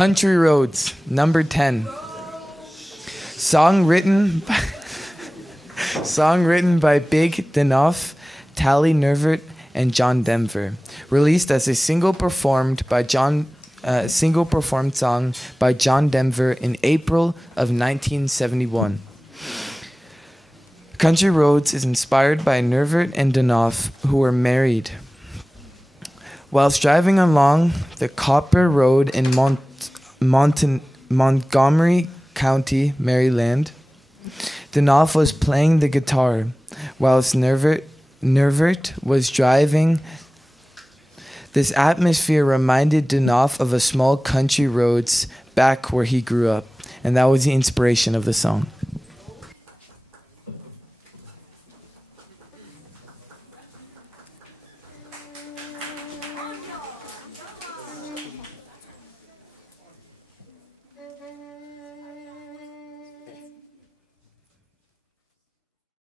Country Roads, number 10. Song written by Big Danoff, Tally Nervert, and John Denver. Released as a single performed song by John Denver in April of 1971. Country Roads is inspired by Nervert and Danoff, who were married. Whilst driving along the Copper Road in Montgomery County, Maryland, Danoff was playing the guitar, whilst Nervert was driving. This atmosphere reminded Danoff of a small country roads back where he grew up, and that was the inspiration of the song.